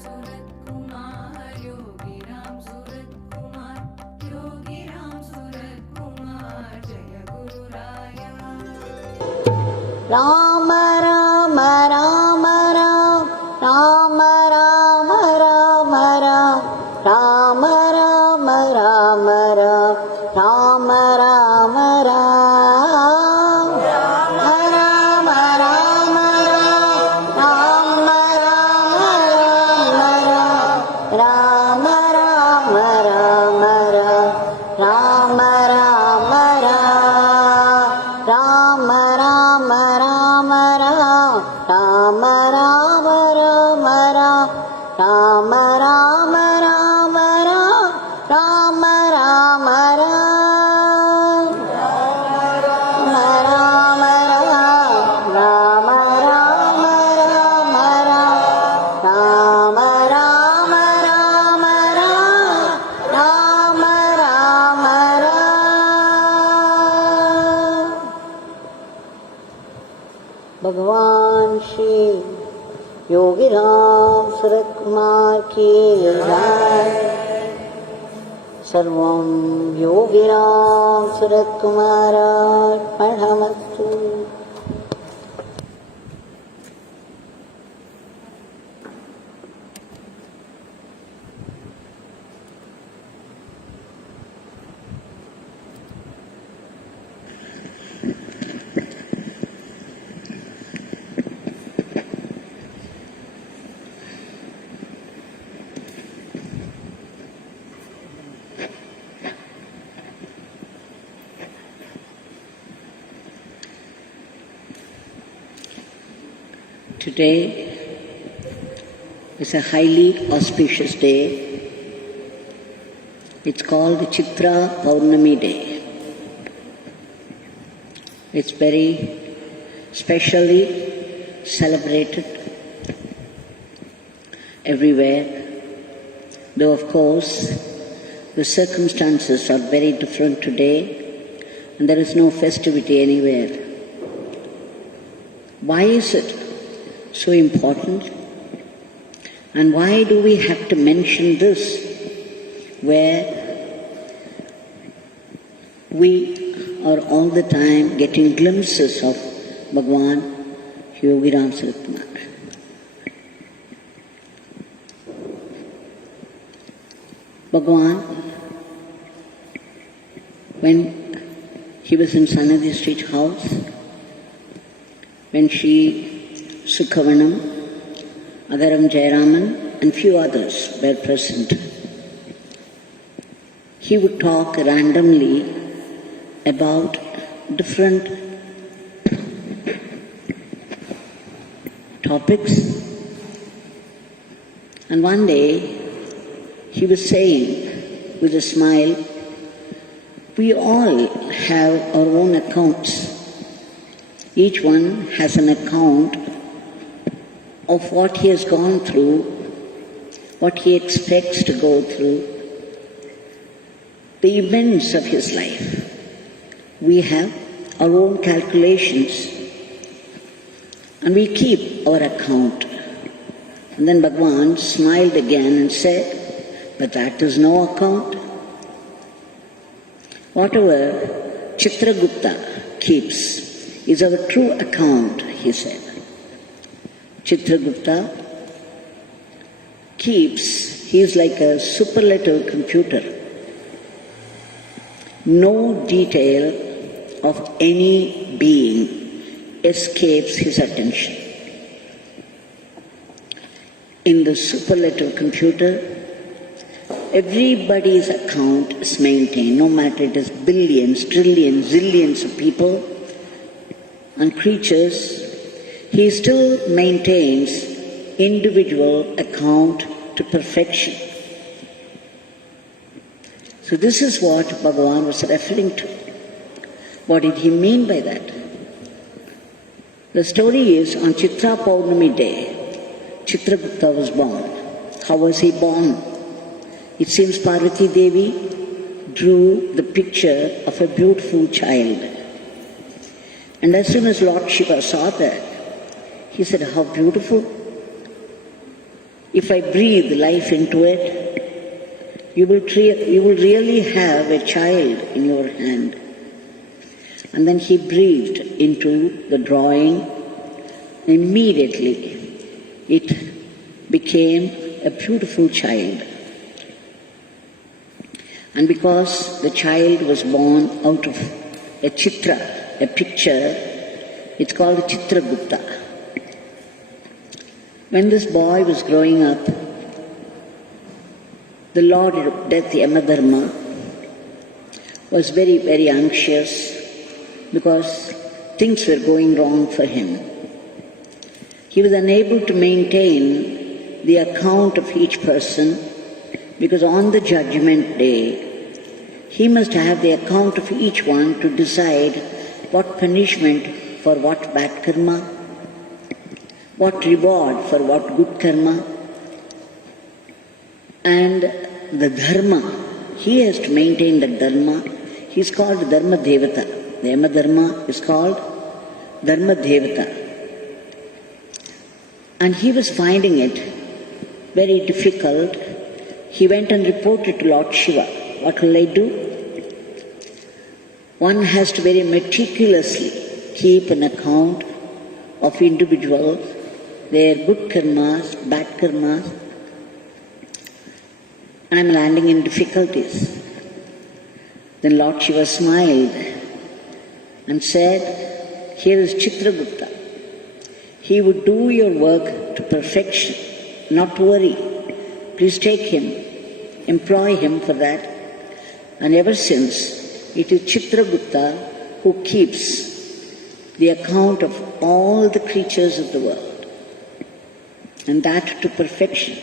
Ramsuratkumar, Yogi Ramsuratkumar, Yogi Ramsuratkumar, Jaya Guru Raya. Rama Rama Rama Rama Rama Rama Rama Rama Rama Rama Rama Bhagwan Shri Yogi Ramsuratkumar ki jai. Sarvam Yogi Ramsuratkumar Arhamatu. Today is a highly auspicious day. It's called Chitra Poornima Day. It's very specially celebrated everywhere, though of course the circumstances are very different today and there is no festivity anywhere. Why is it so important? And why do we have to mention this where we are all the time getting glimpses of Bhagwan Yogi Ramsuratkumar? Bhagwan, when he was in Sanadi Street house, when Shri Sukhavanam, Agaram Jayaraman and few others were present, he would talk randomly about different topics. And one day he was saying with a smile, we all have our own accounts. Each one has an account of what he has gone through, what he expects to go through, the events of his life. We have our own calculations and we keep our account. And then Bhagwan smiled again and said, but that is no account. Whatever Chitragupta keeps is our true account, he said. Chitragupta keeps, he is like a superlative computer. No detail of any being escapes his attention. In the superlative computer, everybody's account is maintained, no matter it is billions, trillions, zillions of people and creatures, he still maintains individual account to perfection. So this is what Bhagwan was referring to. What did he mean by that? The story is on Chitra Poornima Day, Chitragupta was born. How was he born? It seems Parvati Devi drew the picture of a beautiful child. And as soon as Lord Shiva saw that, he said, how beautiful. If I breathe life into it, you will really have a child in your hand. And then he breathed into the drawing. Immediately, it became a beautiful child. And because the child was born out of a chitra, a picture, it's called Chitragupta. When this boy was growing up, the Lord of Death, Yamadharma, was very, very anxious because things were going wrong for him. He was unable to maintain the account of each person because on the judgment day, he must have the account of each one to decide what punishment for what bad karma, what reward for what good karma, and the dharma. He has to maintain the dharma. He is called Dharma Devata. The Yamadharma is called Dharma Devata. And he was finding it very difficult. He went and reported to Lord Shiva. What will I do? One has to very meticulously keep an account of individuals, their good karmas, bad karmas. I am landing in difficulties. Then Lord Shiva smiled and said, here is Chitragupta. He would do your work to perfection, not to worry. Please take him, employ him for that. And ever since, it is Chitragupta who keeps the account of all the creatures of the world, and that to perfection.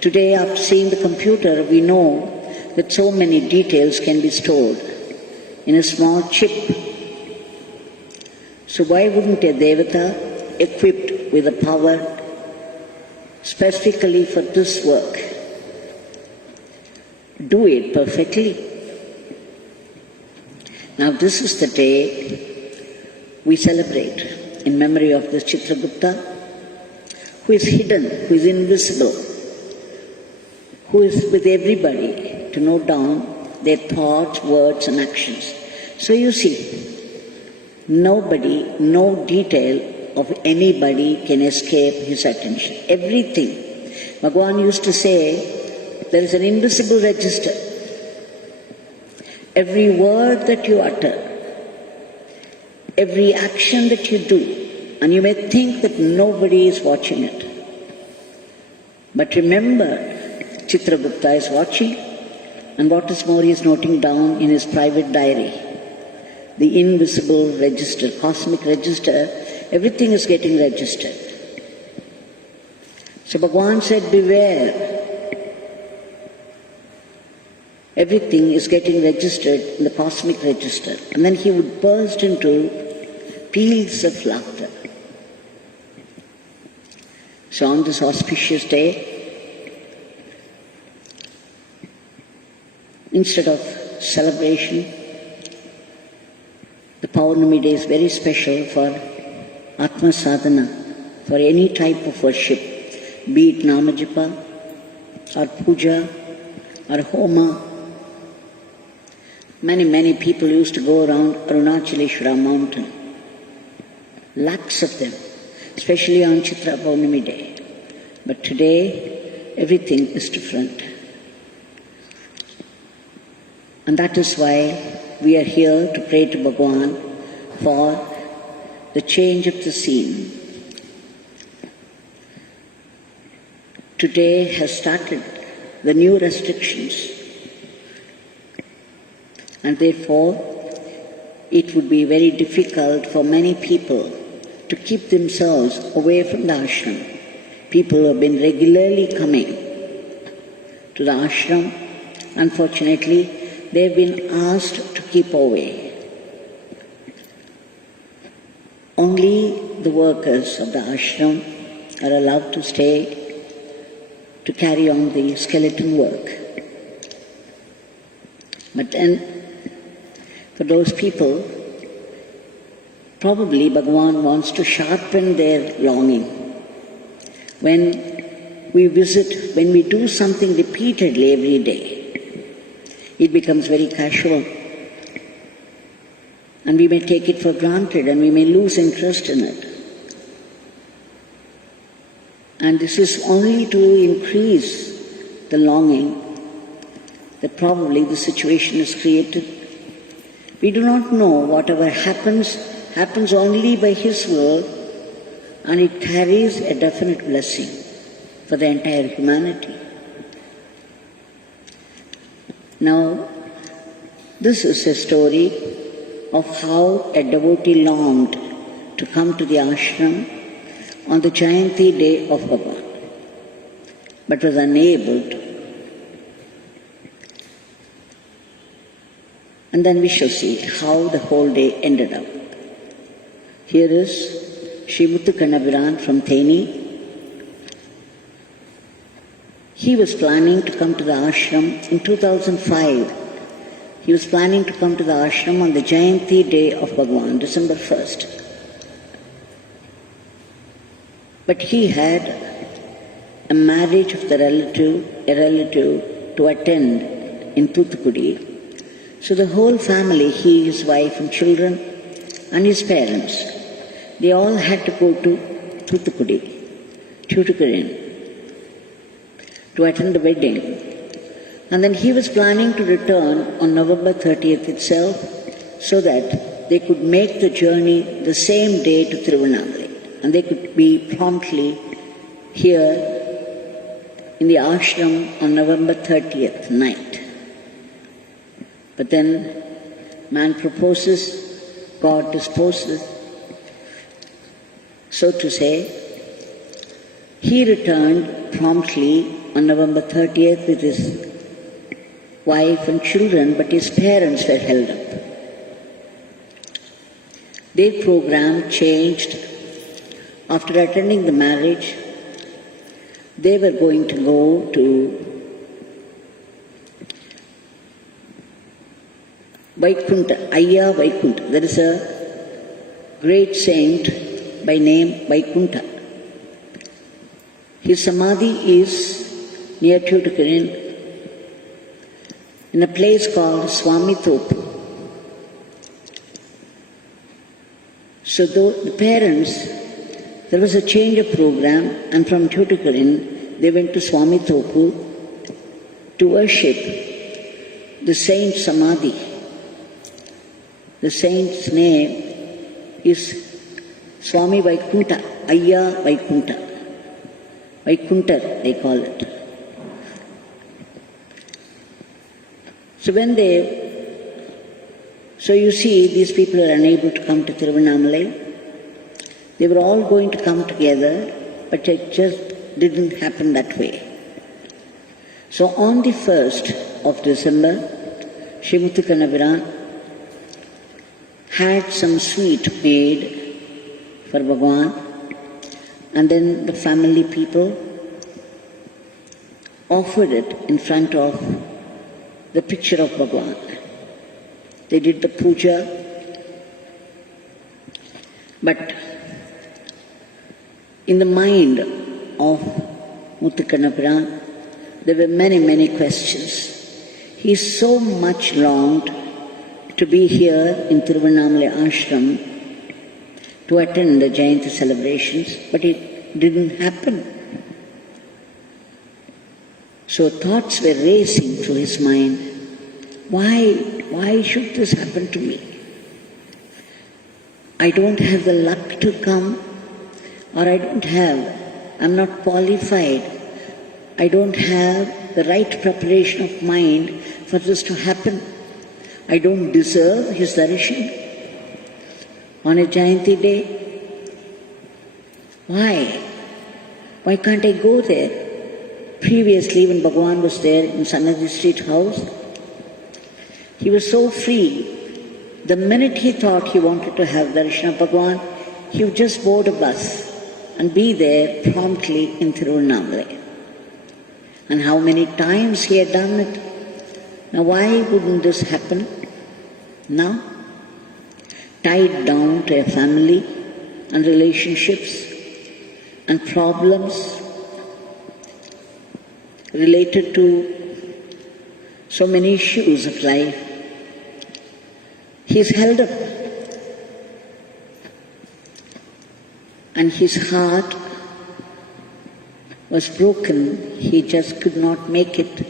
Today, after seeing the computer, we know that so many details can be stored in a small chip. So why wouldn't a Devata equipped with a power specifically for this work do it perfectly? Now this is the day we celebrate in memory of this Chitragupta, who is hidden, who is invisible, who is with everybody to note down their thoughts, words and actions. So you see, nobody, no detail of anybody can escape his attention. Everything. Bhagwan used to say, there is an invisible register. Every word that you utter, every action that you do, and you may think that nobody is watching it. But remember, Chitragupta is watching, and what is more, he is noting down in his private diary. The invisible register, cosmic register, everything is getting registered. So Bhagwan said, beware. Everything is getting registered in the cosmic register. And then he would burst into peals of laughter. So on this auspicious day, instead of celebration, the Pournami day is very special for Atma Sadhana, for any type of worship, be it Nama Japa, or Puja, or Homa. Many people used to go around Arunachaleshwara mountain. Lakhs of them, especially on Chitra Poornima day. But today, everything is different. And that is why we are here to pray to Bhagwan for the change of the scene. Today has started the new restrictions, and therefore it would be very difficult for many people to keep themselves away from the ashram. People have been regularly coming to the ashram. Unfortunately, they have been asked to keep away. Only the workers of the ashram are allowed to stay to carry on the skeleton work. But then, for those people, probably Bhagwan wants to sharpen their longing. When we visit, when we do something repeatedly every day, it becomes very casual. And we may take it for granted and we may lose interest in it. And this is only to increase the longing that probably the situation is created. We do not know whatever happens only by His will, and it carries a definite blessing for the entire humanity. Now, this is a story of how a devotee longed to come to the ashram on the Jayanti day of Bhagwan, but was unable to. And then we shall see how the whole day ended up. Here is Shri Muthukannapiran from Theni. He was planning to come to the ashram in 2005. He was planning to come to the ashram on the Jayanti day of Bhagwan, December 1st. But he had a marriage of a relative to attend in Thoothukudi. So the whole family, he, his wife and children and his parents, they all had to go to Thoothukudi, to attend the wedding. And then he was planning to return on November 30th itself so that they could make the journey the same day to Tiruvannamalai. And they could be promptly here in the ashram on November 30th night. But then man proposes, God disposes. So to say, he returned promptly on November 30th with his wife and children, but his parents were held up. Their program changed. After attending the marriage, they were going to go to Vaikunta, Ayya Vaikunta. There is a great saint by name Vaikunta. His samadhi is near Tiruvannamalai in a place called Swamithopu. So the parents, there was a change of program, and from Tiruvannamalai they went to Swamithopu to worship the saint Samadhi. The saint's name is Swami Vaikunta, Ayya Vaikunta. Vaikunta they call it. So you see, these people are unable to come to Tiruvannamalai. They were all going to come together, but it just didn't happen that way. So on the 1st of December, Shri Muthukannapiran had some sweet made for Bhagwan, and then the family people offered it in front of the picture of Bhagwan. They did the puja, but in the mind of Muthukannapiran, there were many, many questions. He so much longed to be here in Tiruvannamalai ashram to attend the Jayanti celebrations, but it didn't happen. So thoughts were racing through his mind. Why should this happen to me? I don't have the luck to come, or I'm not qualified. I don't have the right preparation of mind for this to happen. I don't deserve his darshan on a Jayanti day. Why? Why can't I go there? Previously, when Bhagwan was there in Sanadi Street House, he was so free. The minute he thought he wanted to have darshan of Bhagwan, he would just board a bus and be there promptly in Tiruvannamalai. And how many times he had done it. Now why wouldn't this happen now? Tied down to a family and relationships and problems related to so many issues of life. He's held up, and his heart was broken. He just could not make it.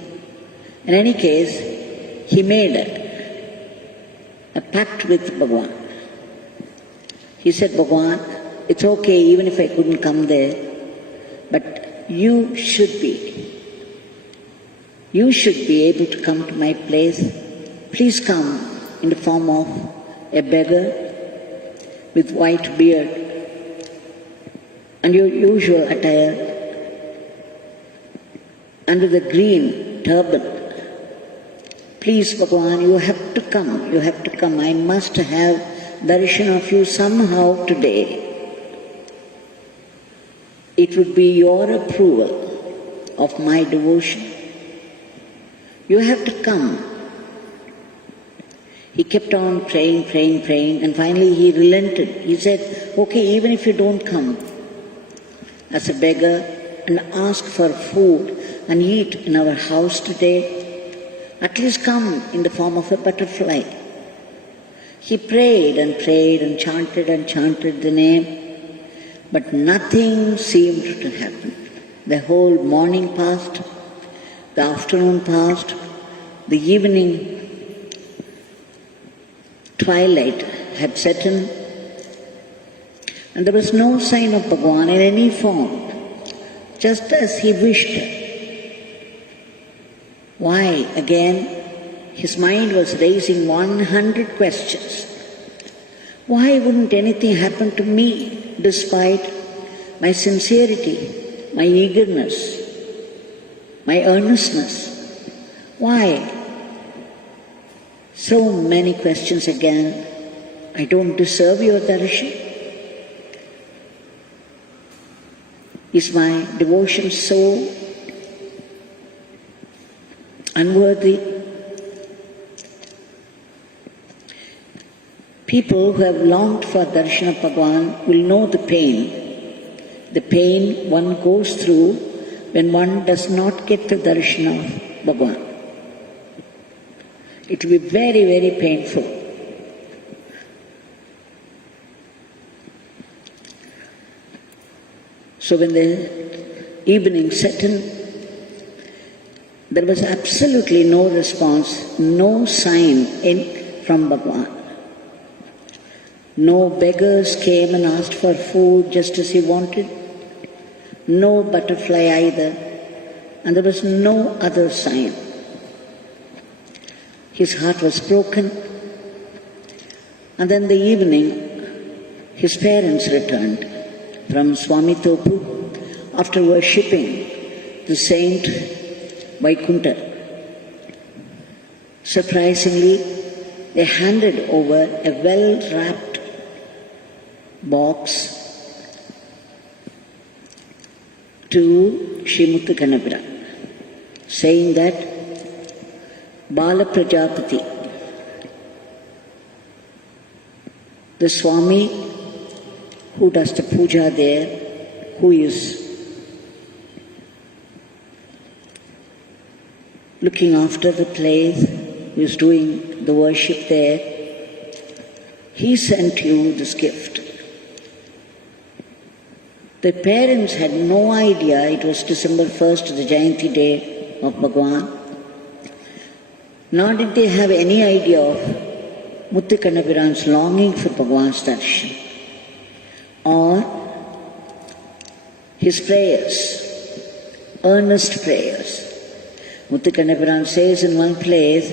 In any case, he made a pact with Bhagwan. He said, Bhagwan, it's okay even if I couldn't come there, but you should be able to come to my place. Please come in the form of a beggar with white beard and your usual attire, under the green turban. Please, Bhagwan, you have to come. You have to come. I must have darshan of you somehow today. It would be your approval of my devotion. You have to come. He kept on praying, and finally he relented. He said, okay, even if you don't come as a beggar and ask for food and eat in our house today, at least come in the form of a butterfly. He prayed and chanted the name, but nothing seemed to happen. The whole morning passed, the afternoon passed, the evening twilight had set in, and there was no sign of Bhagwan in any form, just as he wished. Why? Again, his mind was raising 100 questions. Why wouldn't anything happen to me despite my sincerity, my eagerness, my earnestness? Why? So many questions again. I don't deserve your darshan. Is my devotion so unworthy? People who have longed for darshan of Bhagwan will know the pain one goes through when one does not get the darshan of Bhagwan. It will be very, very painful. So when the evening set in, there was absolutely no response, no sign from Bhagwan. No beggars came and asked for food just as he wanted. No butterfly either. And there was no other sign. His heart was broken. And then the evening, his parents returned from Swami Topu after worshipping the saint Vaikunta. Surprisingly, they handed over a well-wrapped box to Shri Muthukannapiran, saying that Bala Prajapati, the Swami who does the puja there, who is looking after the place, who is doing the worship there, he sent you this gift. The parents had no idea it was December 1st, the Jayanti day of Bhagwan. Nor did they have any idea of Muthukannapiran's longing for Bhagwan's darshan, or his prayers, earnest prayers. Muthukannapiran says in one place,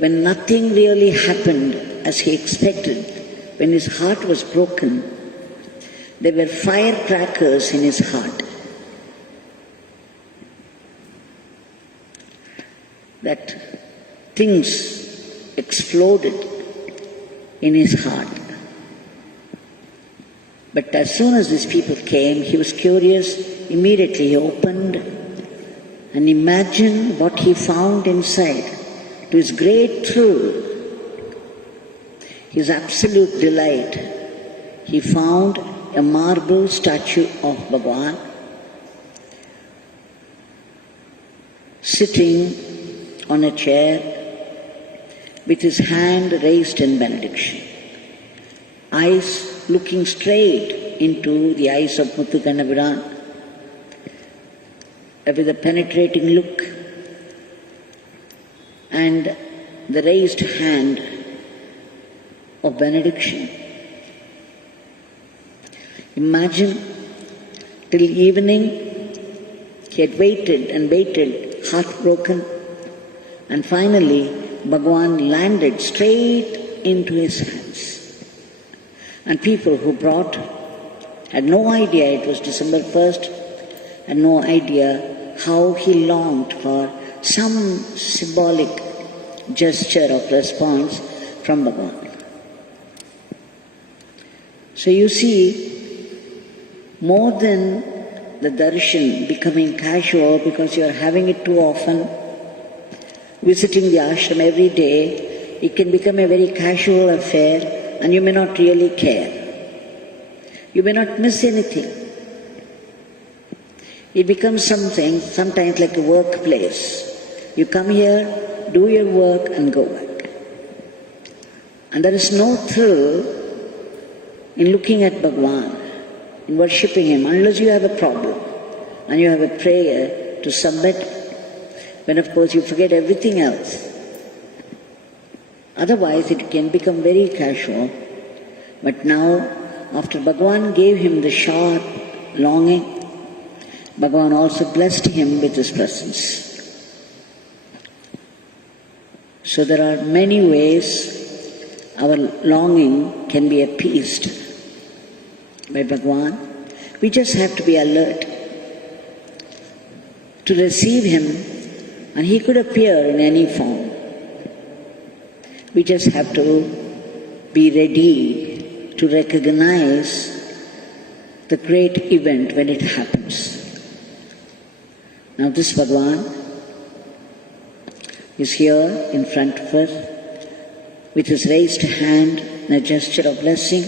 when nothing really happened as he expected, when his heart was broken, there were firecrackers in his heart. That things exploded in his heart. But as soon as these people came, he was curious. Immediately he opened and imagined what he found inside. To his great thrill, his absolute delight, he found a marble statue of Bhagwan sitting on a chair with his hand raised in benediction, eyes looking straight into the eyes of Muthukannapiran with a penetrating look, and the raised hand of benediction. Imagine, till evening he had waited and waited, heartbroken, and finally Bhagwan landed straight into his hands. And people who brought had no idea it was December 1st, had no idea how he longed for some symbolic gesture of response from Bhagwan. So you see, more than the darshan becoming casual because you are having it too often, visiting the ashram every day, it can become a very casual affair and you may not really care. You may not miss anything. It becomes something, sometimes like a workplace. You come here, do your work and go back. And there is no thrill in looking at Bhagwan, in worshipping him, unless you have a problem and you have a prayer to submit, when of course you forget everything else. Otherwise it can become very casual. But now, after Bhagwan gave him the sharp longing, Bhagwan also blessed him with his presence. So there are many ways our longing can be appeased by Bhagwan. We just have to be alert to receive him, and he could appear in any form. We just have to be ready to recognize the great event when it happens. Now this Bhagwan is here in front of us with his raised hand in a gesture of blessing.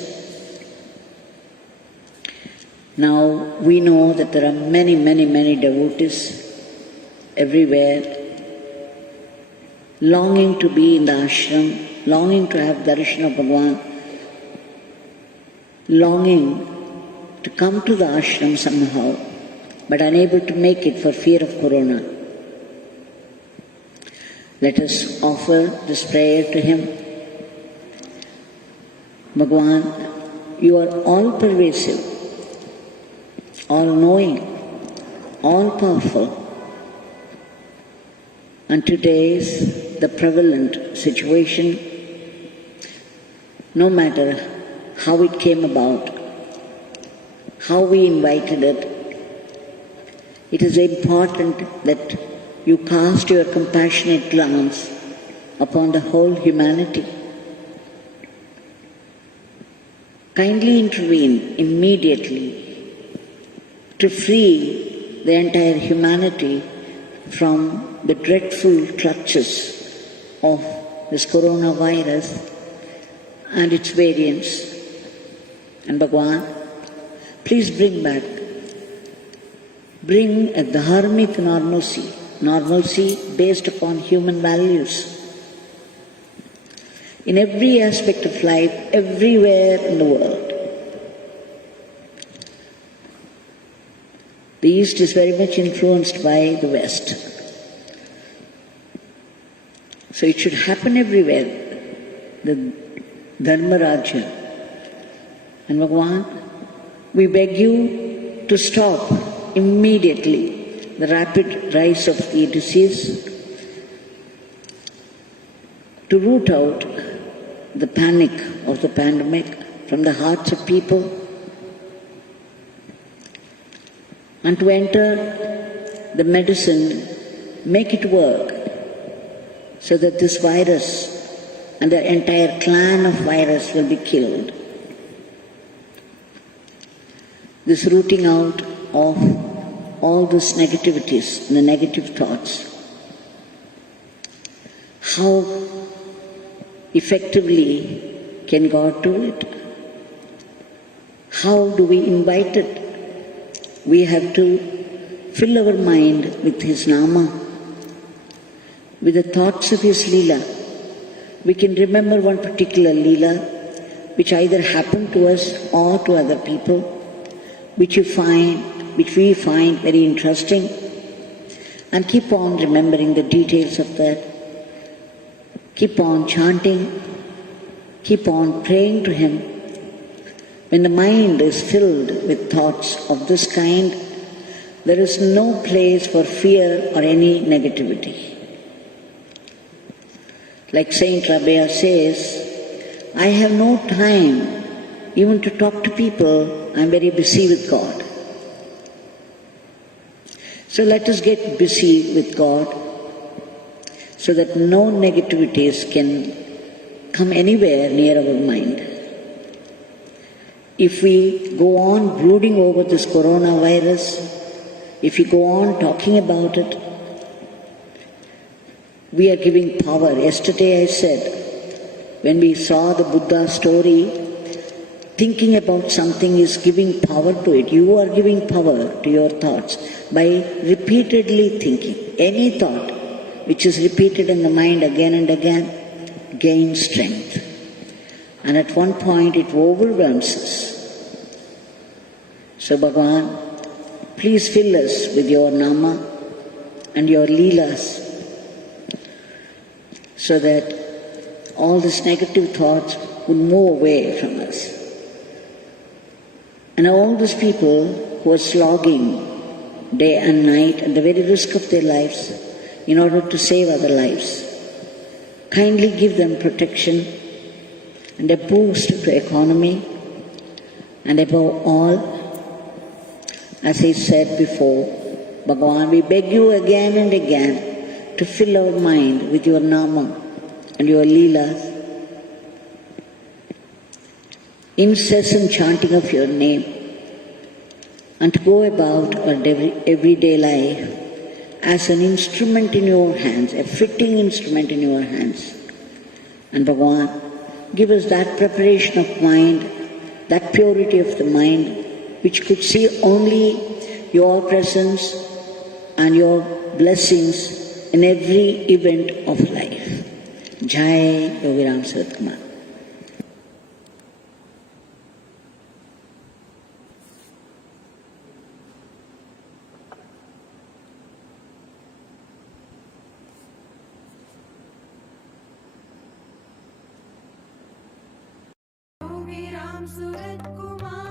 Now we know that there are many, many, many devotees everywhere longing to be in the ashram, longing to have darshan of Bhagwan, longing to come to the ashram somehow, but unable to make it for fear of corona. Let us offer this prayer to him. Bhagwan, you are all-pervasive, all-knowing, all-powerful. And today's the prevalent situation, no matter how it came about, how we invited it, it is important that you cast your compassionate glance upon the whole humanity. Kindly intervene immediately to free the entire humanity from the dreadful clutches of this coronavirus and its variants. And Bhagwan, please bring a karmic normalcy based upon human values. In every aspect of life, everywhere in the world. The East is very much influenced by the West. So it should happen everywhere, the Dharma Rajya. And Bhagwan, we beg you to stop immediately the rapid rise of the disease, to root out the panic of the pandemic from the hearts of people, and to enter the medicine, make it work, so that this virus and the entire clan of virus will be killed. This rooting out of all these negativities, the negative thoughts, how effectively can God do it? How do we invite it? We have to fill our mind with His Nama, with the thoughts of his Leela. We can remember one particular Leela which either happened to us or to other people, which we find very interesting, and keep on remembering the details of that. Keep on chanting, keep on praying to him. When the mind is filled with thoughts of this kind, there is no place for fear or any negativity. Like Saint Rabea says, I have no time even to talk to people. I am very busy with God. So let us get busy with God so that no negativities can come anywhere near our mind. If we go on brooding over this coronavirus, if we go on talking about it, we are giving power. Yesterday I said, when we saw the Buddha story, thinking about something is giving power to it. You are giving power to your thoughts by repeatedly thinking. Any thought which is repeated in the mind again and again gains strength. And at one point it overwhelms us. So Bhagwan, please fill us with your Nama and your Leelas, so that all these negative thoughts would move away from us. And all these people who are slogging day and night at the very risk of their lives in order to save other lives, kindly give them protection and a boost to economy, and above all, as I said before, Bhagwan, we beg you again and again to fill our mind with your Nama and your Leelas, incessant chanting of your name, and to go about our everyday life as an instrument in your hands, a fitting instrument in your hands. And Bhagwan, give us that preparation of mind, that purity of the mind, which could see only your presence and your blessings in every event of life. Jai Yogi Ramsuratkumar. Yogi Ramsuratkumar